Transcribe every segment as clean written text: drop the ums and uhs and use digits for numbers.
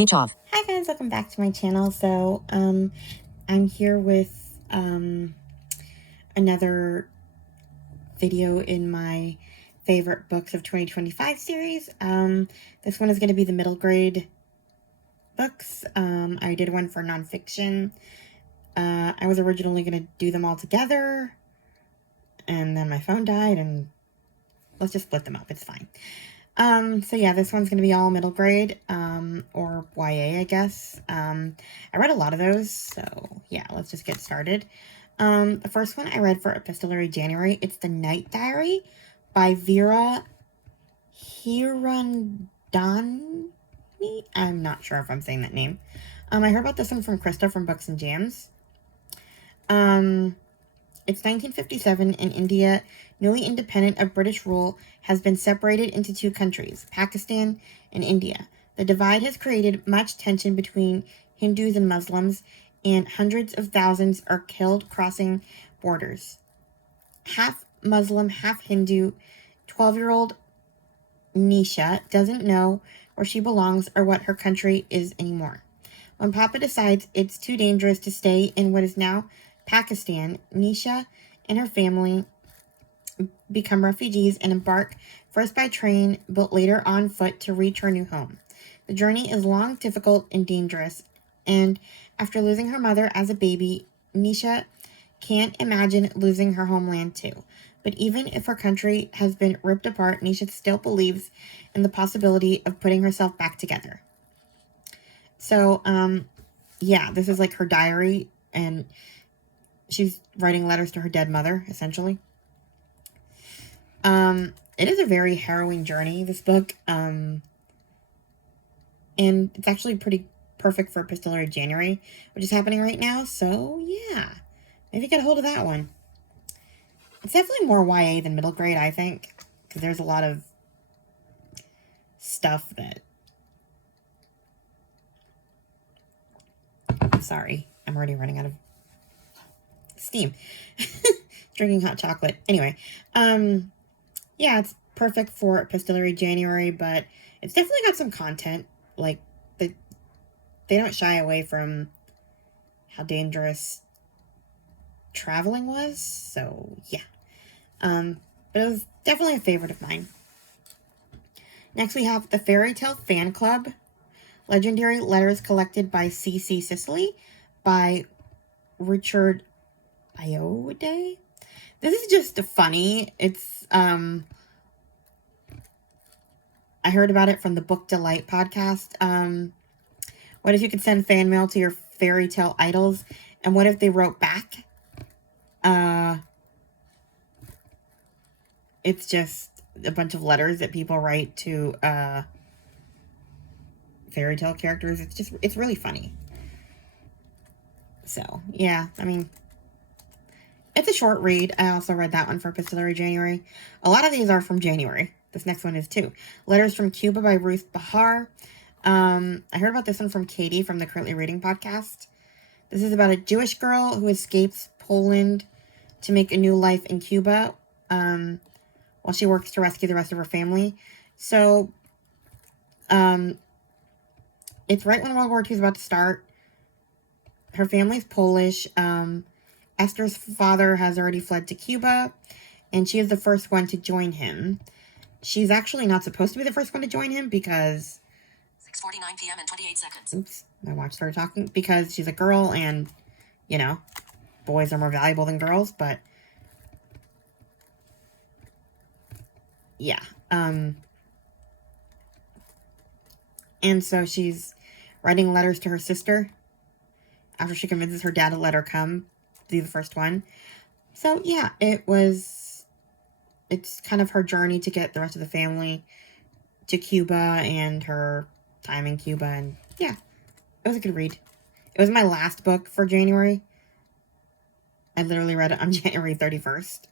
Speech off. Hi guys, welcome back to my channel. So, I'm here with, another video in my favorite books of 2025 series. This one is going to be the middle grade books. I did one for nonfiction. I was originally going to do them all together, and then my phone died, and let's just split them up. It's fine. So yeah, this one's going to be all middle grade, or YA, I guess. I read a lot of those, so yeah, let's just get started. The first one I read for Epistolary January, it's The Night Diary by Vera Hirandani. I'm not sure if I'm saying that name. I heard about this one from Krista from Books and Jams. It's 1957 in India, newly independent of British rule, has been separated into two countries, Pakistan and India. The divide has created much tension between Hindus and Muslims, and hundreds of thousands are killed crossing borders. Half Muslim, half Hindu, 12-year-old Nisha doesn't know where she belongs or what her country is anymore. When Papa decides it's too dangerous to stay in what is now Pakistan, Nisha and her family become refugees and embark first by train, but later on foot to reach her new home. The journey is long, difficult, and dangerous, and after losing her mother as a baby, Nisha can't imagine losing her homeland too. But even if her country has been ripped apart, Nisha still believes in the possibility of putting herself back together. So, yeah, this is like her diary, and she's writing letters to her dead mother, essentially. It is a very harrowing journey, this book. And it's actually pretty perfect for Epistolary January, which is happening right now. So, yeah, maybe get a hold of that one. It's definitely more YA than middle grade, I think, because there's a lot of stuff that... I'm sorry, I'm already running out of steam. Drinking hot chocolate. Anyway, yeah, it's perfect for Epistolary January, but it's definitely got some content. Like, they don't shy away from how dangerous traveling was, so yeah. But it was definitely a favorite of mine. Next we have The Fairy Tale Fan Club, Legendary Letters Collected by C.C. Cicely by Richard Ayoade. This is just funny. It's, I heard about it from the Book Delight podcast. What if you could send fan mail to your fairy tale idols? And what if they wrote back? It's just a bunch of letters that people write to fairy tale characters. It's really funny. So, yeah, I mean, it's a short read. I also read that one for Epistolary January. A lot of these are from January. This next one is too. Letters from Cuba by Ruth Bahar. I heard about this one from Katie from the Currently Reading podcast. This is about a Jewish girl who escapes Poland to make a new life in Cuba, while she works to rescue the rest of her family. So, it's right when World War II is about to start. Her family's Polish. Esther's father has already fled to Cuba, and she is the first one to join him. She's actually not supposed to be the first one to join him because... 6:49 p.m. and 28 seconds. Oops, my watch started talking. Because she's a girl and, you know, boys are more valuable than girls, but... yeah. And so she's writing letters to her sister after she convinces her dad to let her come to be the first one. So, yeah, it's kind of her journey to get the rest of the family to Cuba and her time in Cuba. And, yeah, it was a good read. It was my last book for January. I literally read it on January 31st.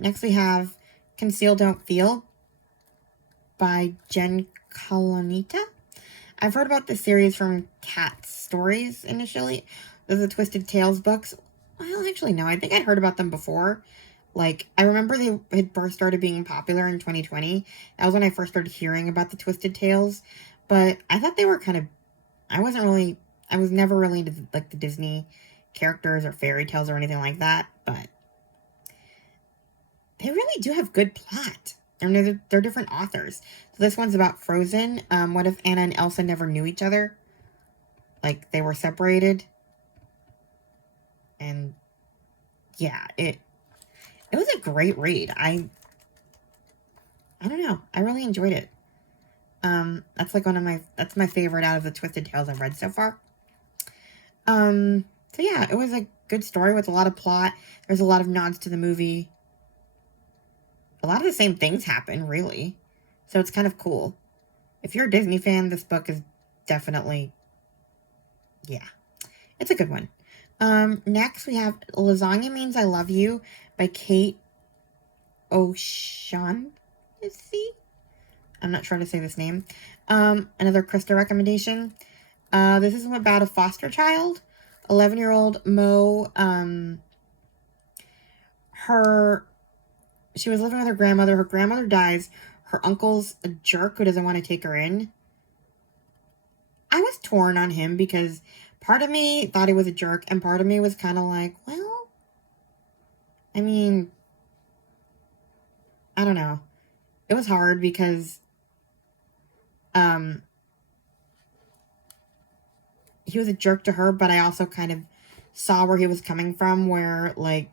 Next we have Conceal Don't Feel by Jen Colonita. I've heard about this series from Cat Stories initially. Those are Twisted Tales books. Well, actually, no. I think I'd heard about them before. Like, I remember they had first started being popular in 2020. That was when I first started hearing about the Twisted Tales. But I thought they were kind of, I was never really into like the Disney characters or fairy tales or anything like that, but they really do have good plot. And they're different authors. So this one's about Frozen. What if Anna and Elsa never knew each other? Like, they were separated. And yeah, it was a great read. I don't know. I really enjoyed it. That's like that's my favorite out of the Twisted Tales I've read so far. So yeah, it was a good story with a lot of plot. There's a lot of nods to the movie. A lot of the same things happen, really. So it's kind of cool. If you're a Disney fan, this book is definitely, yeah, it's a good one. Next we have Lasagna Means I Love You by Kate O'Shaughnessy. I'm not sure how to say this name. Another Krista recommendation. This is about a foster child, 11-year-old Mo. She was living with her grandmother. Her grandmother dies. Her uncle's a jerk who doesn't want to take her in. I was torn on him because part of me thought he was a jerk, and part of me was kind of like, well, I mean, I don't know. It was hard because he was a jerk to her, but I also kind of saw where he was coming from, where like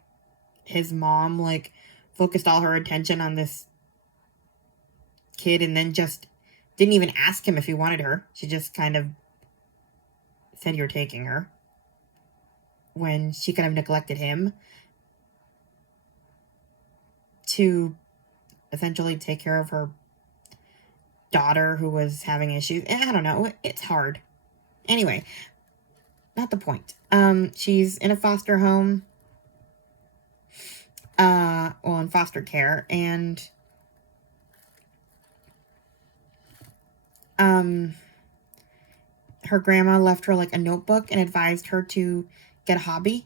his mom like focused all her attention on this kid and then just didn't even ask him if he wanted her. She just kind of said, "You're taking her," when she could have neglected him to essentially take care of her daughter who was having issues. I don't know. It's hard. Anyway, not the point. She's in a foster home, well, in foster care, and her grandma left her like a notebook and advised her to get a hobby.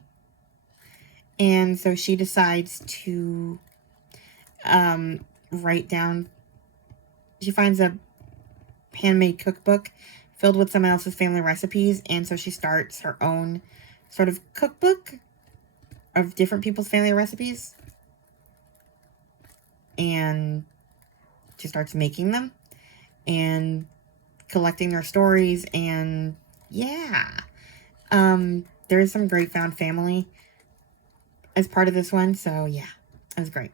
And so she decides to write down, she finds a handmade cookbook filled with someone else's family recipes, and so she starts her own sort of cookbook of different people's family recipes, and she starts making them and collecting their stories, and yeah, there's some great found family as part of this one, so yeah, it was great.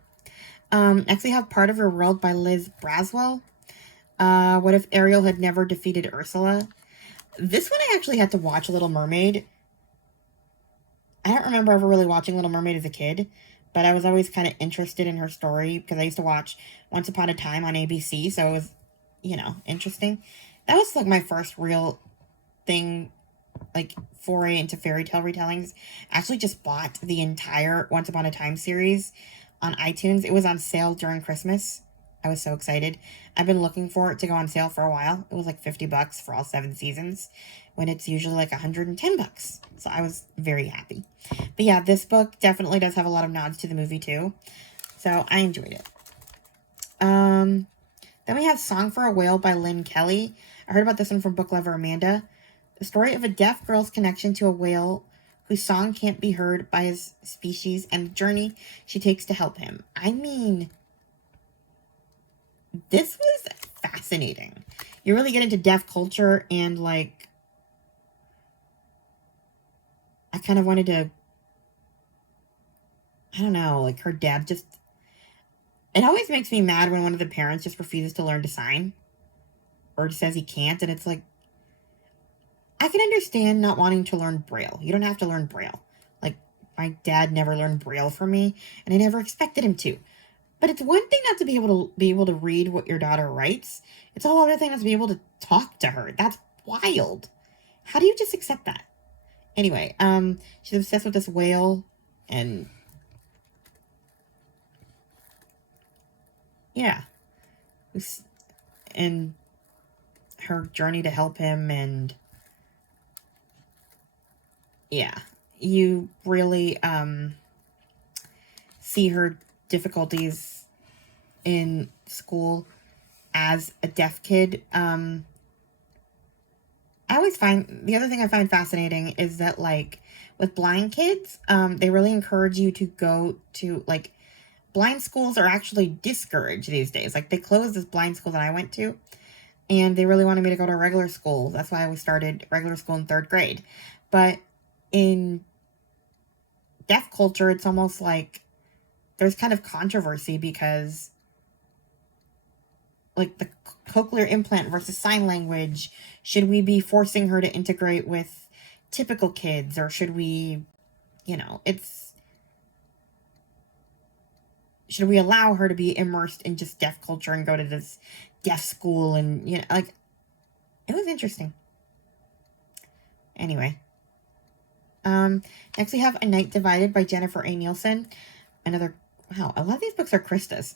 Next we have Part of Your World by Liz Braswell. What if Ariel had never defeated Ursula? This one I actually had to watch Little Mermaid. I don't remember ever really watching Little Mermaid as a kid, but I was always kind of interested in her story because I used to watch Once Upon a Time on ABC, so it was, interesting. That was like my first real thing, like foray into fairy tale retellings. I actually just bought the entire Once Upon a Time series on iTunes. It was on sale during Christmas. I was so excited. I've been looking for it to go on sale for a while. It was like $50 for all 7 seasons, when it's usually like $110. So I was very happy. But yeah, this book definitely does have a lot of nods to the movie too. So I enjoyed it. Then we have Song for a Whale by Lynn Kelly. I heard about this one from Book Lover Amanda. The story of a deaf girl's connection to a whale whose song can't be heard by his species and the journey she takes to help him. I mean, this was fascinating. You really get into deaf culture, and like, I kind of wanted to, I don't know, like her dad just, it always makes me mad when one of the parents just refuses to learn to sign or says he can't, and it's like, I can understand not wanting to learn Braille. You don't have to learn Braille. Like, my dad never learned Braille for me, and I never expected him to. But it's one thing not to be able to read what your daughter writes. It's a whole other thing not to be able to talk to her. That's wild. How do you just accept that? Anyway, she's obsessed with this whale, and yeah, and her journey to help him, and yeah, you really see her difficulties in school as a deaf kid. I always find, the other thing I find fascinating is that, like, with blind kids, they really encourage you to go to, like, blind schools are actually discouraged these days. Like, they closed this blind school that I went to, and they really wanted me to go to regular school. That's why we started regular school in 3rd grade. But in deaf culture, it's almost like there's kind of controversy because, like, the cochlear implant versus sign language, should we be forcing her to integrate with typical kids, or should we, should we allow her to be immersed in just deaf culture and go to this deaf school? And, like, it was interesting. Anyway. Next we have A Night Divided by Jennifer A. Nielsen. Another, wow, a lot of these books are Krista's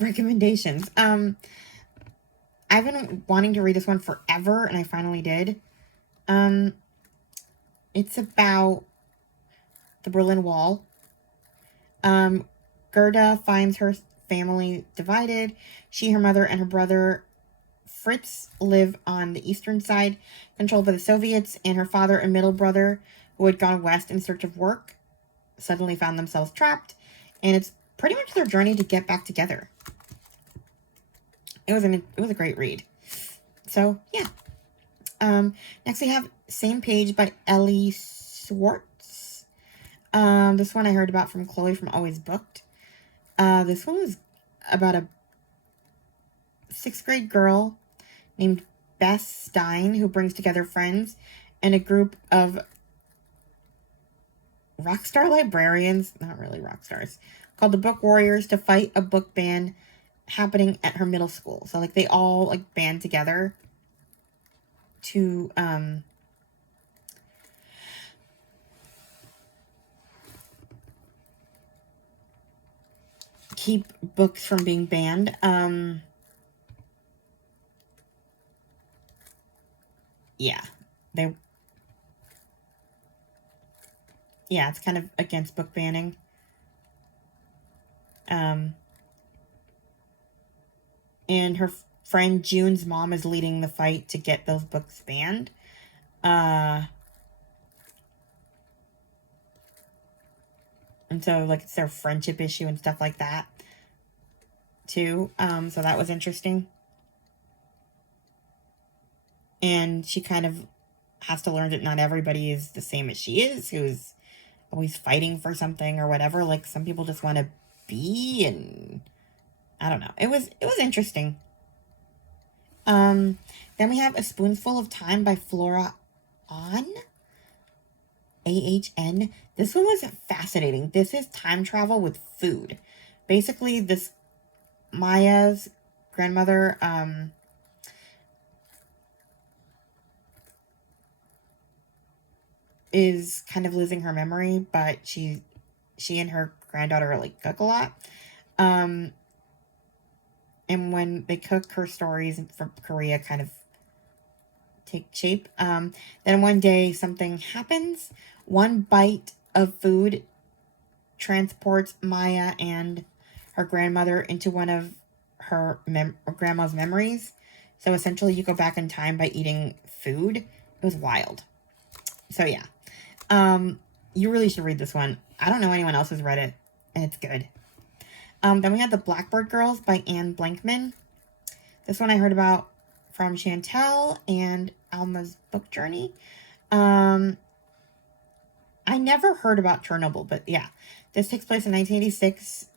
recommendations. I've been wanting to read this one forever, and I finally did. It's about the Berlin Wall. Gerda finds her family divided. She, her mother, and her brother Fritz live on the eastern side, controlled by the Soviets, and her father and middle brother, who had gone west in search of work, suddenly found themselves trapped, and it's pretty much their journey to get back together. It was a great read. So, yeah. Next we have Same Page by Ellie Swartz. This one I heard about from Chloe from Always Booked. This one was about a 6th grade girl named Bess Stein who brings together friends and a group of rock star librarians, not really rock stars, called the Book Warriors to fight a book ban happening at her middle school. So, like, they all, like, band together to, keep books from being banned. Yeah, it's kind of against book banning. And her friend June's mom is leading the fight to get those books banned. And so, like, it's their friendship issue and stuff like that, too. So that was interesting. And she kind of has to learn that not everybody is the same as she is, who's always fighting for something or whatever. Like, some people just want to be, and I don't know. It was interesting. Then we have A Spoonful of Time by Flora Ahn. AHN. This one was fascinating. This is time travel with food. Basically, this Maya's grandmother, is kind of losing her memory, but she and her granddaughter, like, cook a lot. And when they cook, her stories from Korea kind of take shape. Then one day something happens. One bite of food transports Maya and her grandmother into one of her grandma's memories. So essentially you go back in time by eating food. It was wild. So yeah. You really should read this one. I don't know anyone else who's read it, and it's good. Then we had The Blackbird Girls by Anne Blankman. This one I heard about from Chantel and Alma's book journey. I never heard about Chernobyl, but yeah. This takes place in 1986.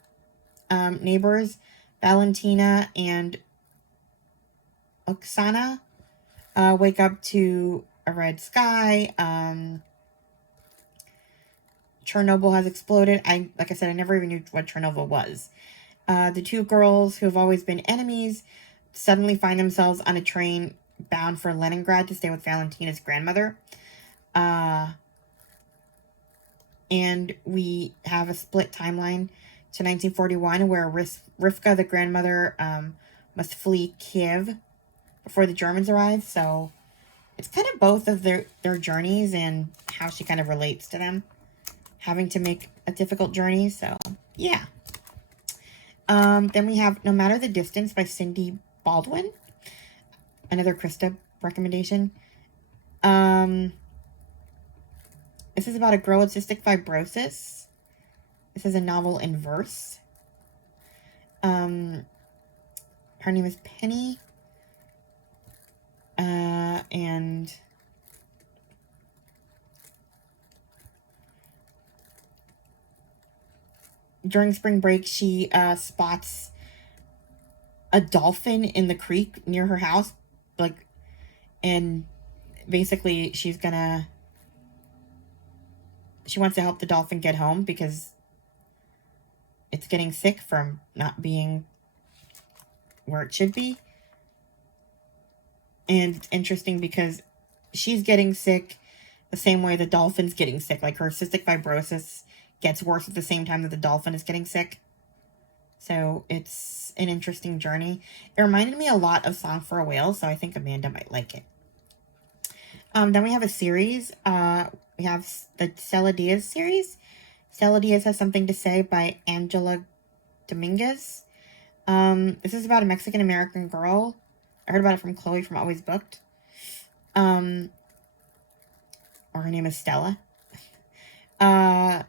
Neighbors Valentina and Oksana wake up to a red sky. Chernobyl has exploded. Like I said, I never even knew what Chernobyl was. The two girls who have always been enemies suddenly find themselves on a train bound for Leningrad to stay with Valentina's grandmother. And we have a split timeline to 1941 where Rivka, the grandmother, must flee Kiev before the Germans arrive. So it's kind of both of their journeys and how she kind of relates to them having to make a difficult journey. So yeah. Then we have No Matter the Distance by Cindy Baldwin. Another Krista recommendation. This is about a girl with cystic fibrosis. This is a novel in verse. Her name is Penny. And during spring break, she spots a dolphin in the creek near her house, and basically she wants to help the dolphin get home because it's getting sick from not being where it should be. And it's interesting because she's getting sick the same way the dolphin's getting sick. Like, her cystic fibrosis gets worse at the same time that the dolphin is getting sick. So it's an interesting journey. It reminded me a lot of Song for a Whale, so I think Amanda might like it. Then we have a series. We have the Stella Diaz series. Stella Diaz Has Something to Say by Angela Dominguez. This is about a Mexican-American girl. I heard about it from Chloe from Always Booked. Or her name is Stella. And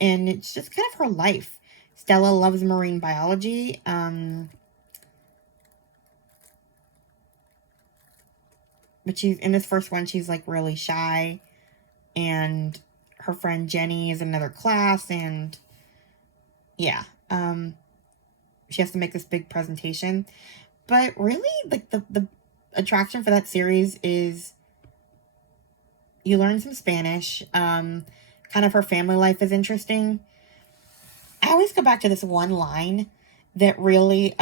it's just kind of her life. Stella loves marine biology. But she's in this first one, she's like really shy, and her friend Jenny is in another class, and yeah, she has to make this big presentation. But really, like, the attraction for that series is you learn some Spanish. Kind of her family life is interesting. I always go back to this one line that really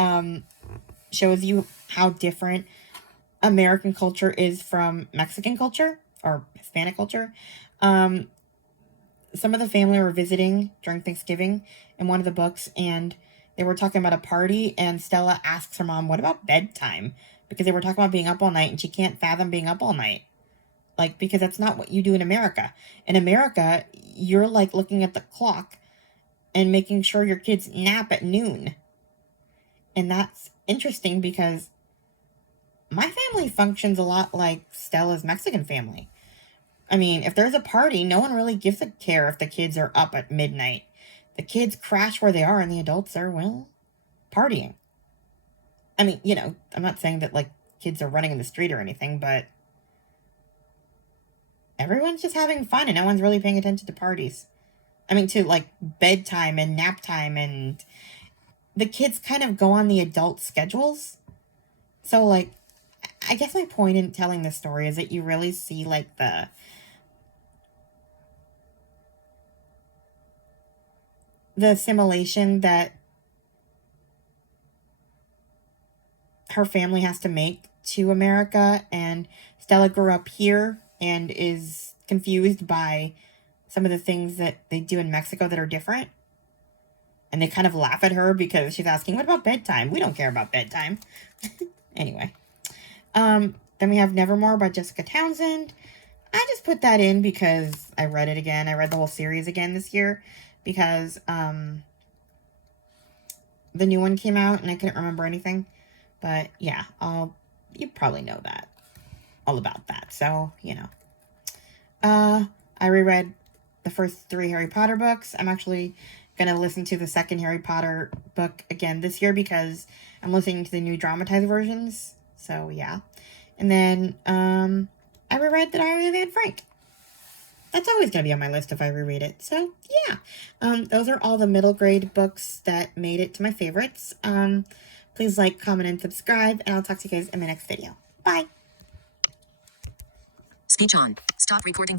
shows you how different American culture is from Mexican culture or Hispanic culture. Some of the family were visiting during Thanksgiving in one of the books, and they were talking about a party, and Stella asks her mom, what about bedtime? Because they were talking about being up all night, and she can't fathom being up all night. Like, because that's not what you do in America. In America, you're like looking at the clock and making sure your kids nap at noon. And that's interesting because my family functions a lot like Stella's Mexican family. I mean, if there's a party, no one really gives a care if the kids are up at midnight. The kids crash where they are, and the adults are, well, partying. I mean, you know, I'm not saying that, like, kids are running in the street or anything, but everyone's just having fun, and no one's really paying attention to parties. I mean, to, like, bedtime and nap time, and the kids kind of go on the adult schedules. So, like, I guess my point in telling this story is that you really see, like, the assimilation that her family has to make to America, and Stella grew up here and is confused by some of the things that they do in Mexico that are different. And they kind of laugh at her because she's asking, what about bedtime? We don't care about bedtime. Anyway. Then we have Nevermore by Jessica Townsend. I just put that in because I read it again. I read the whole series again this year because the new one came out and I couldn't remember anything. But yeah, you probably know that. All about that. So, you know. I reread the first 3 Harry Potter books. I'm actually going to listen to the second Harry Potter book again this year because I'm listening to the new dramatized versions. So, yeah. And then, I reread The Diary of Anne Frank. That's always going to be on my list if I reread it. So, yeah. Those are all the middle grade books that made it to my favorites. Please like, comment, and subscribe, and I'll talk to you guys in my next video. Bye! Speech on. Stop recording.